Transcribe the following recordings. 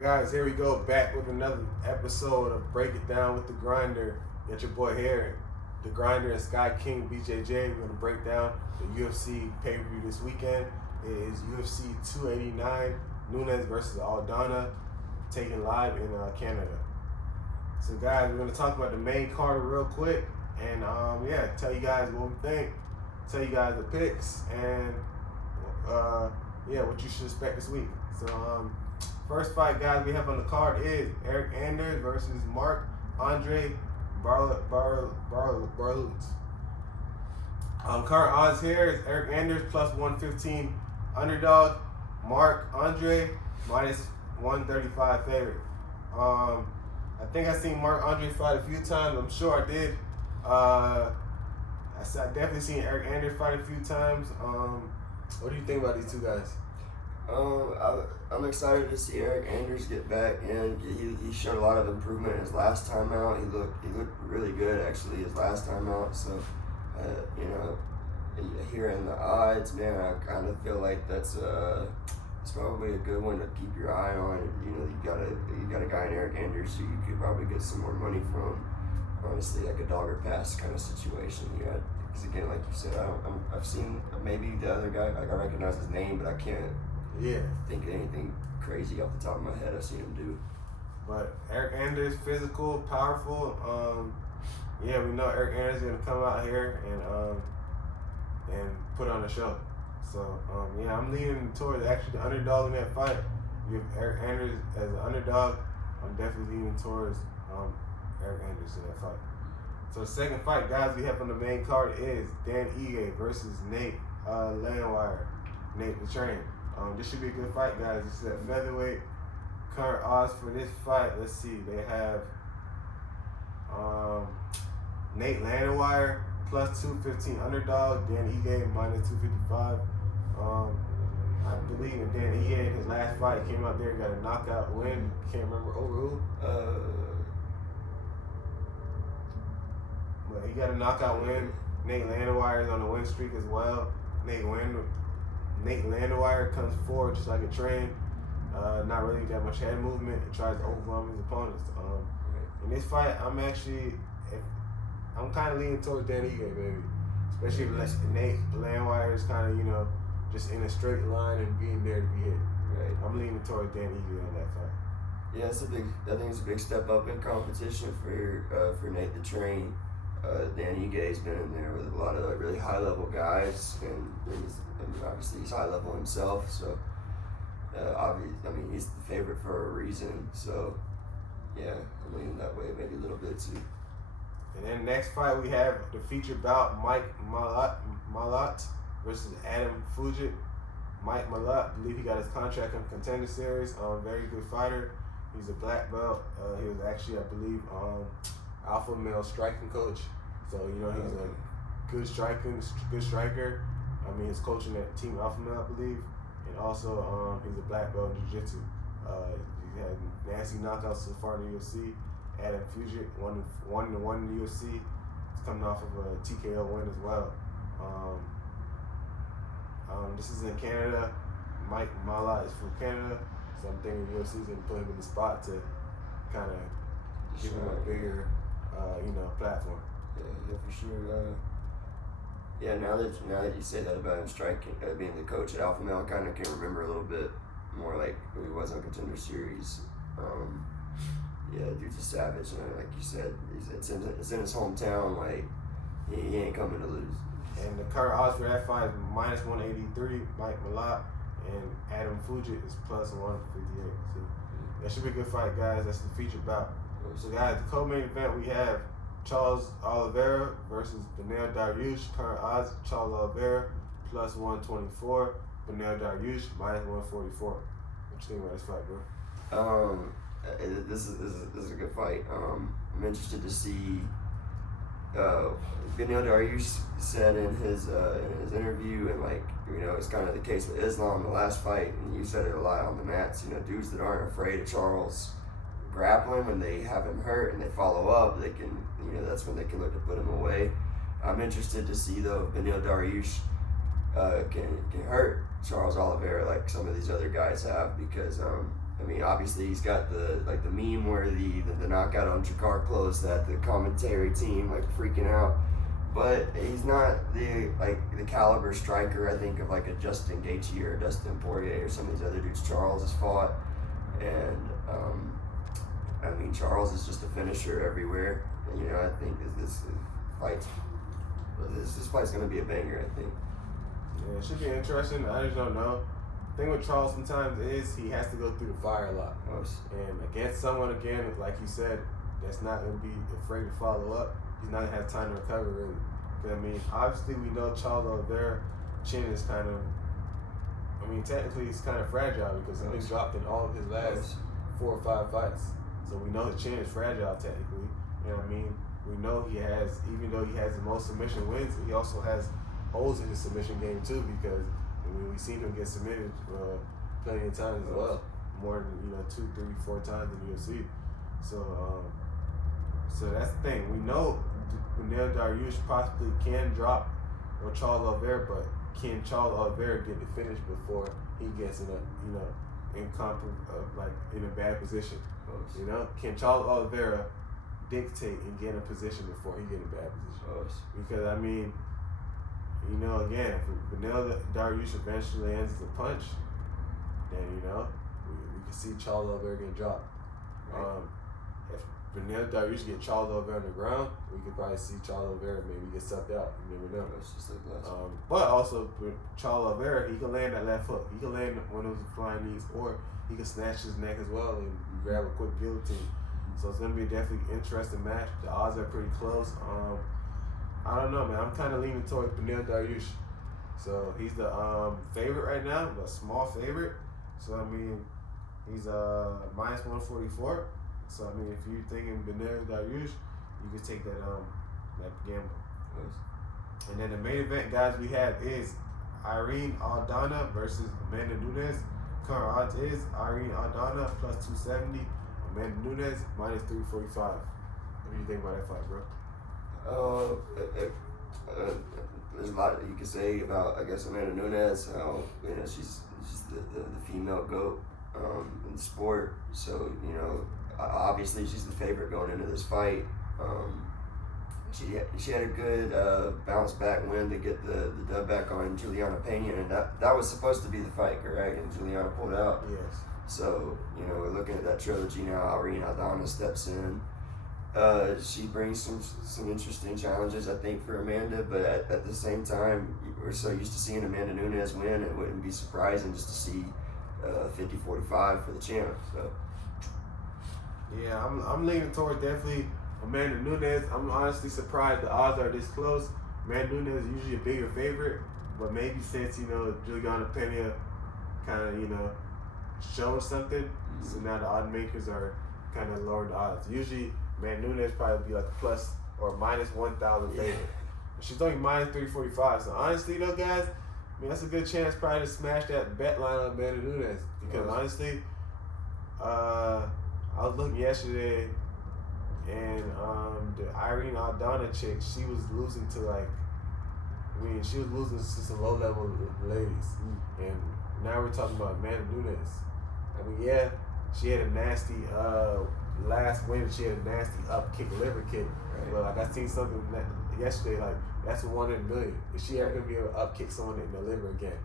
Guys, here we go back with another episode of Break It Down with the Grinder. Got your boy here, the Grinder and Sky King BJJ. We're gonna break down the UFC pay-per-view this weekend. It is UFC 289, Nunes versus Aldana, taken live in Canada. So guys, we're gonna talk about the main card real quick, and tell you guys what we think, tell you guys the picks, and what you should expect this week. So first fight, guys, we have on the card is Eric Anders versus Marc-Andre Barluz. Current odds here is Eric Anders plus 115 underdog, Marc-Andre minus 135 favorite. I think I've seen Marc-Andre fight a few times. I'm sure I did. I definitely seen Eric Anders fight a few times. What do you think about these two guys? I'm excited to see Eric Anders get back in. He showed a lot of improvement his last time out. He looked really good actually his last time out. So, hearing the odds, man, I kind of feel like it's probably a good one to keep your eye on. You got a guy in Eric Anders who you could probably get some more money from. Honestly, like a dog or pass kind of situation. Because again, like you said, I've seen maybe the other guy. Like I recognize his name, but I can't. Think of anything crazy off the top of my head I've seen him do. But Eric Anders, physical, powerful. We know Eric Anders is gonna come out here and put on a show. So I'm leaning towards actually the underdog in that fight. You have Eric Anders as an underdog. I'm definitely leaning towards Eric Anders in that fight. So the second fight, guys, we have on the main card is Dan Ige versus Nate Landwehr. Nate the Train. This should be a good fight, guys. This is at featherweight. Current odds for this fight, let's see. They have Nate Landwehr plus 215 underdog. Dan Ige minus 255. I believe in Dan Ige in his last fight came out there, got a knockout win. Can't remember over who. But he got a knockout win. Nate Landwehr is on a win streak as well. Nate Landwehr comes forward just like a train. Not really that much head movement. And tries to overwhelm his opponents. In this fight, I'm kind of leaning towards Dan Ige, baby. Especially if Nate Landwehr is kind of, just in a straight line and being there to be hit. Right. I'm leaning towards Dan Ige on that fight. Yeah, I think it's a big step up in competition for Nate the Train. Dan Ige's been in there with a lot of really high level guys, and obviously he's high level himself. So he's the favorite for a reason. So yeah, I'm leaning that way maybe a little bit too. And then next fight we have the featured bout Malott versus Adam Fugitt. Mike Malott, I believe he got his contract in Contender Series. Very good fighter. He's a black belt. He was actually, I believe, alpha male striking coach. So he's a good striker. He's coaching at Team Alpha Male, I believe, and also he's a black belt in jiu-jitsu. He had nasty knockouts so far in the UFC. Adam Fugitt won in the UFC. He's coming off of a TKO win as well. This is in Canada. Mike Malott is from Canada, so I'm thinking the UFC is going to put him in the spot to kind of give him a bigger, platform. Yeah, for sure. Now that you say that about him striking, being the coach at Alpha Male, I kind of can remember a little bit more like who he was on Contender Series. Dude's a savage, and like you said, it's in his hometown. Like he ain't coming to lose. And the current odds for that fight is minus 183, Mike Malott, and Adam Fugitt is plus 158. So that should be a good fight, guys. That's the featured bout. So guys, the co-main event we have Charles Oliveira versus BENEIL DARIUSH. Current odds, Charles Oliveira plus 124, BENEIL DARIUSH minus 144. What you think about this fight, bro? This is a good fight. I'm interested to see. BENEIL DARIUSH said in his interview, and it's kind of the case with Islam, the last fight, and you said it a lot on the mats. Dudes that aren't afraid of Charles grappling when they have him hurt and they follow up, they can, that's when they can look to put him away. I'm interested to see though if BENEIL DARIUSH can hurt Charles Oliveira like some of these other guys have, because I mean, obviously he's got the meme where the knockout on Jakar close that the commentary team like freaking out, but he's not the caliber striker I think of like a Justin Gaethje or Dustin Poirier or some of these other dudes Charles has fought, and I mean Charles is just a finisher everywhere. And, you know, I think this fight's gonna be a banger. I think. Yeah, it should be interesting. I just don't know. The thing with Charles sometimes is he has to go through the fire a lot. And against someone, again, like you said, that's not going to be afraid to follow up, he's not going to have time to recover, really. Because, I mean, obviously we know Charles Oliveira chin is kind of, I mean, technically it's kind of fragile because he's been dropped in all of his last 4 or 5 fights. So we know his chin is fragile technically. And I mean, we know he has, even though he has the most submission wins, he also has holes in his submission game too, because I mean, we've seen him get submitted plenty of times as well, more than 2, 3, 4 times in the UFC. So, so that's the thing. We know Beneil Dariush possibly can drop or Charles Oliveira, but can Charles Oliveira get the finish before he gets in a in a bad position? You know, can Charles Oliveira dictate and get in a position before he get in a bad position? Because I mean, you know, again, if Beneil Dariush eventually ends the punch, then, you know, we can see Charles Oliveira get dropped. Right. If Beneil Dariush get Charles Oliveira on the ground, we could probably see Charles Oliveira maybe get sucked out. You never know. It's just like that. But also, with Charles Oliveira, he can land that left hook. He can land one of those flying knees, or he can snatch his neck as well and grab a quick guillotine. So it's going to be a definitely interesting match. The odds are pretty close. I don't know, man. I'm kind of leaning towards Beneil Dariush. So he's the favorite right now, a small favorite. So I mean, he's minus 144. So I mean, if you're thinking Beneil Dariush, you can take that gamble. And then the main event, guys, we have is IRENE Aldana versus Amanda Nunes. Current odds is IRENE Aldana plus 270, Amanda Nunes minus 345. What do you think about that fight, bro? There's a lot you can say about, I guess, Amanda Nunes. How, you know, she's the female GOAT in the sport. So, you know, obviously she's the favorite going into this fight. She had a good bounce back win to get the dub back on Juliana Pena, and that was supposed to be the fight, correct? And Juliana pulled out. Yes. So, you know, we're looking at that trilogy now. IRENE Aldana steps in. She brings some interesting challenges, I think, for Amanda, but at the same time, we're so used to seeing Amanda Nunes win, it wouldn't be surprising just to see 50-45 for the champ. So, yeah, I'm leaning toward definitely Amanda Nunes. I'm honestly surprised the odds are this close. Amanda Nunes is usually a bigger favorite, but maybe since, you know, Juliana Pena kind of, you know, showing something, so now the odd makers are kind of lower the odds. Usually, Amanda Nunes probably be like a plus or minus 1,000 favorite. She's only minus 345. So honestly, though, guys, I mean, that's a good chance probably to smash that bet line on Amanda Nunes. Because honestly, I was looking yesterday, and the IRENE Aldana chick, she was losing to she was losing to some low-level ladies. And now we're talking about Amanda Nunes. I mean, yeah, she had a nasty last win. She had a nasty up kick, liver kick. Right. But like I seen something yesterday, like that's a 1 in a million. Is she ever gonna be able to up kick someone in the liver again?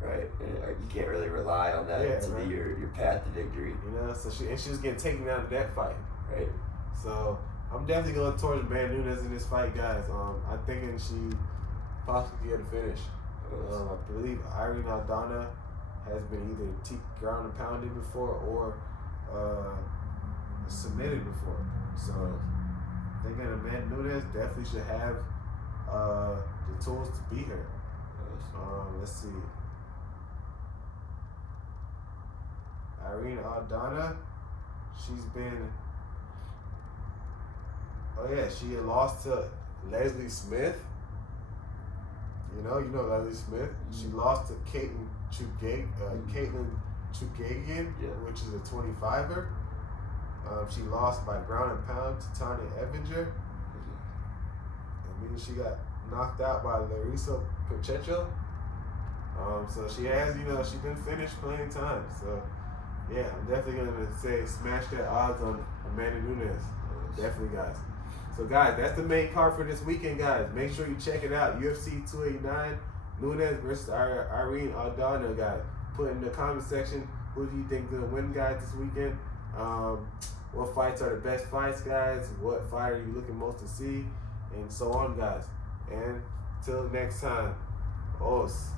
Right. You can't really rely on that to be your path to victory. You know, so she was getting taken out of that fight. Right. So I'm definitely going towards Amanda Nunes in this fight, guys. I'm thinking she possibly get a finish. I believe IRENE Aldana has been either ground and pounded before or submitted before. So thinking Amanda Nunes definitely should have the tools to beat her. Let's see. IRENE Aldana, she's been, she had lost to Leslie Smith. You know Leslie Smith. She lost to Caitlin Chugagian, which is a 25er. She lost by ground and pound to Tanya Evinger. I mean, she got knocked out by Larissa Pacheco. So she has, she's been finished plenty of times. So Yeah, I'm definitely gonna say smash that odds on Amanda Nunes. Definitely, guys. So, guys, that's the main card for this weekend, guys. Make sure you check it out. UFC 289, Nunes versus Irene Aldana, guys. Put in the comment section who do you think is gonna win, guys, this weekend. What fights are the best fights, guys? What fight are you looking most to see? And so on, guys. And till next time, os.